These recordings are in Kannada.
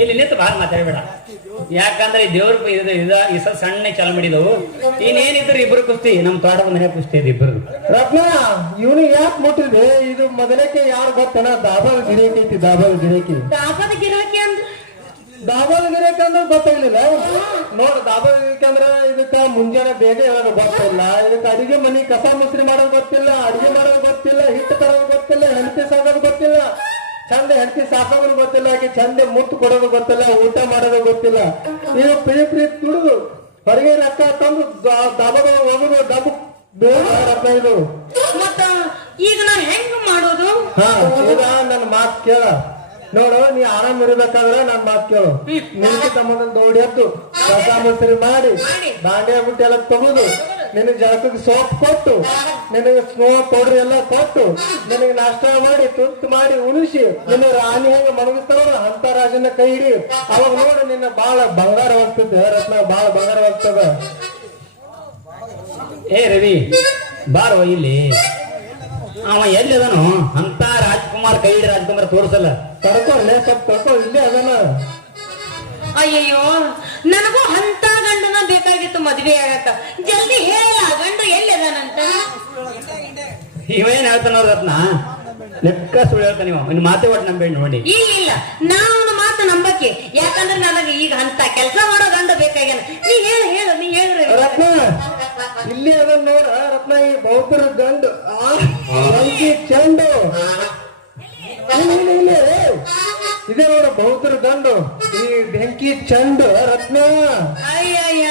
ಇಲ್ಲಿ ನಿಂತು ಮಾತಾಡಿ ಮಾತಾಡಬೇಡ. ಯಾಕಂದ್ರೆ ದೇವ್ರ ಇದು ಇಸ ಸಣ್ಣ ಚಲ ಮಾಡಿದವು. ಇನ್ನೇನಿದ್ರು ಇಬ್ರು ಕುಸ್ತಿ ನಮ್ ತೋಟ ಮನೆ ಕುಸ್ತಿ ಇದೆ ಇಬ್ರು ರತ್ನ ಇವನು ಯಾಕೆ ಮುಟ್ಟಿದೆ ಇದು ಮೊದಲಕ್ಕೆ ಯಾರು ಗೊತ್ತಲ್ಲ? ದಾಬಲ್ ಗಿರೇಕಿ ಐತಿ ದಾಬಲ್ ಗಿರೇಕಿ. ದಾಪದ ಗಿರಾಕಿ ಅಂದ್ರೆ ದಾಬಲ್ ಗಿರೇಕಿ ಅಂದ್ರೆ ಗೊತ್ತಾಗ್ಲಿಲ್ಲ. ನೋಡು ದಾಬಲ್ ಗಿರೇಕಿ ಅಂದ್ರೆ ಇದಕ್ಕ ಮುಂಜಾನೆ ಬೇಗ ಹೇಳೋದು ಗೊತ್ತಿಲ್ಲ ಇದಕ್ಕೆ ಅಡಿಗೆ ಮನೆ ಕಸ ಮಿಸ್ತ್ರಿ ಮಾಡೋದು ಗೊತ್ತಿಲ್ಲ. ಅಡಿಗೆ ಮಾಡೋದು ಚಂದ ಹೆಂಡತಿ ಸಾಕೋದು ಗೊತ್ತಿಲ್ಲ ಆಕೆ ಚಂದ ಮುತ್ತು ಕೊಡೋದು ಗೊತ್ತಿಲ್ಲ ಊಟ ಮಾಡೋದು ಗೊತ್ತಿಲ್ಲ. ನೀವು ಪ್ರೀ ಪ್ರೀ ತುಳಿದು ಹೊರಗೆ ರೊಕ್ಕ ತಂದು ದಾಬದ ಹೋಗುದು ಡಬ್ಬು ಬೇಡ ಇದು. ಮತ್ತ ಈಗ ನಾ ಹೆಂಗ್ ಮಾಡೋದು? ಹಾ ಈಗ ನನ್ನ ಮಾತು ಕೇಳ. ನೋಡು ನೀ ಆರಾಮ್ ಇರ್ಬೇಕಾದ್ರೆ ನನ್ನ ಮಾತು ಕೇಳು. ನಿಮ್ಗೆ ತಮ್ಮ ದೌಡಿ ಎದ್ದು ಕಸ ಮೊಸರಿ ಮಾಡಿ. ದಾಂಡೆ ಬಿಟ್ಟು ಎಲ್ಲ ತಗುದು. ನಿನಗೆ ಜಳಕಕ್ಕೆ ಸೋಪ್ ಕೊಟ್ಟು ನಿನಗೆ ಸ್ನೋ ಪೌಡರ್ ಎಲ್ಲ ಕೊಟ್ಟು ನಿನಗೆ ನಾಷ್ಟ ಮಾಡಿ ತುತ್ತು ಮಾಡಿ ಉಣಿಸಿ ನಿನ್ನ ರಾಣಿ ಹೇಗೆ ಮಣಗಿಸ್ತಾವ ಅಂತ ರಾಜನ ಕೈ ಹಿಡಿ. ಅವಾಗ ನೋಡು ನಿನ್ನ ಬಾಳ ಬಂಗಾರ ಹೋಗ್ತದೆ ರತ್ನ ಬಾಳ ಬಂಗಾರ ಹೋಗ್ತದ ಏ ರವಿ ಬಾರೋ ಇಲ್ಲಿ. ಅವ ಎಲ್ಲಿದನು ಅಂತ ರಾಜ್ಕುಮಾರ್ ಕೈ ಹಿಡಿ ರಾಜ್ಕುಮಾರ್ ತೋರಿಸಲ್ಲ. ತಡ್ಕೊಳ್ಳೆ ಸ್ವಲ್ಪ ತಡ್ಕೊ ಇಲ್ಲೇ ಅದನ್ನ ಅಯ್ಯಯ್ಯೋ ನನಗೂ ಅಂತ ಗಂಡನ ಬೇಕಾಗಿತ್ತು ಮದ್ವೆ ಆಗತ್ತ. ಜಲ್ದಿ ಹೇಳ ಗಂಡು ಎಲ್ಲಿದಾನಂತ ಇವೇನ್ ಹೇಳ್ತಾನ ರತ್ನ? ಲೆಕ್ಕ ಸುಳ್ಳು ಹೇಳ್ತಾನೆ ಇವ. ಇನ್ ಮಾತೆ ಒಟ್ಟು ನಂಬೇಡಿ ನೋಡಿ. ಇಲ್ಲ ಇಲ್ಲ. ನಾವು ಮಾತು ನಂಬಕ್ಕೆ. ಯಾಕಂದ್ರೆ ನನಗೆ ಈಗ ಅಂತ ಕೆಲಸ ಮಾಡೋ ಗಂಡು ಬೇಕಾಗ್ಯಾನ. ನೀ ಹೇಳು ಹೇಳು ನೀ ಹೇಳ್ರಿ ರತ್ನ ಇಲ್ಲಿ ಅದನ್ನ ನೋಡ. ರತ್ನ ಈ ಬೌದ್ಧರ ಗಂಡು ಚೆಂಡು. ಇದೇ ನೋಡ ಬೌದ್ಧರ ಗಂಡು. ಈ ಬೆಂಕಿ ಚಂಡು ರತ್ನ.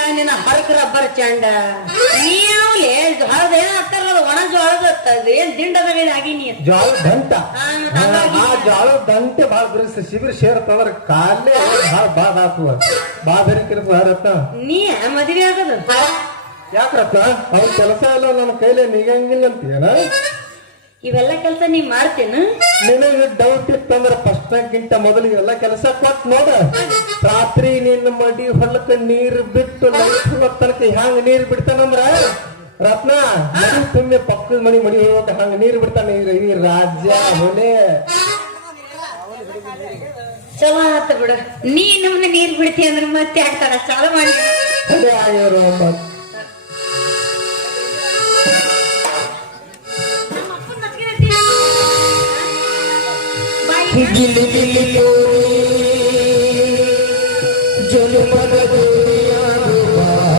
ನಿನ್ನ ಹರಕ ರಬ್ಬರ್ ಚಂಡ. ನೀನು ಜೋಳದ ಏನ್ ಅದು ಒಣ ಜ್ವಾಳದ ಏನ್ ದಿಂಡದ ಮೇಲೆ ಆಗಿ ನೀ. ದಂತ ಆ ಜಾಳ ದಂಟೆ ಬಾಳ ಬರಿಸ ಶಿಬಿರ ಸೇರ್ತದ್ರ ಕಾಲೇ ಬಾಳ ಬಾದ್ ಆತು ಬಾ ನೀ ಮದ್ವೆ ಆಗದ. ಯಾಕ್ರಪ್ಪ? ಅವ್ರ ಕೆಲಸ ಎಲ್ಲ ನನ್ನ ಕೈಲೇ ನಿಗಂಗಿಲ್ಲ ಅಂತೀಯನ ಇವೆಲ್ಲ ಕೆಲಸ ನೀ ಮಾಡ್ತೇನು? ನಿನಗೆ ಡೌಟ್ ಇತ್ತಂದ್ರ ಗಿಂತ ಮೊದಲು ಇವೆಲ್ಲ ಕೆಲಸ ಕೊಟ್ ನೋಡ. ರಾತ್ರಿ ನಿನ್ನ ಮಡಿ ಹೊಲಕ್ಕ ನೀರ್ ಬಿಟ್ಟು ಲೈಟ್ ತನಕ ಹ್ಯಾಂಗ ನೀರ್ ಬಿಡ್ತಾನಂದ್ರ ರತ್ನ ಮಡಿ ತುಂಬಿ ಪಕ್ಕದ ಮನಿ ಮಡಿ ಹೋಗಕ ಹಂಗ ನೀರ್ ಬಿಡ್ತಾನ ಈ- ರಾಜ್ಯ ಹೊಲೆ. ಚಲೋ ಆತ ಬಿಡ. ನೀ ನಮ್ನ ನೀರ್ ಬಿಡ್ತಿ ಅಂದ್ರೆ ಮತ್ತೆ ಆಡ್ತಾರ ಚಾಲು ಮಾಡಿ. ಹೊಲೆ ಬಾಯಿ ಗಿಲಿ ಗಿಲಿ Obrigado.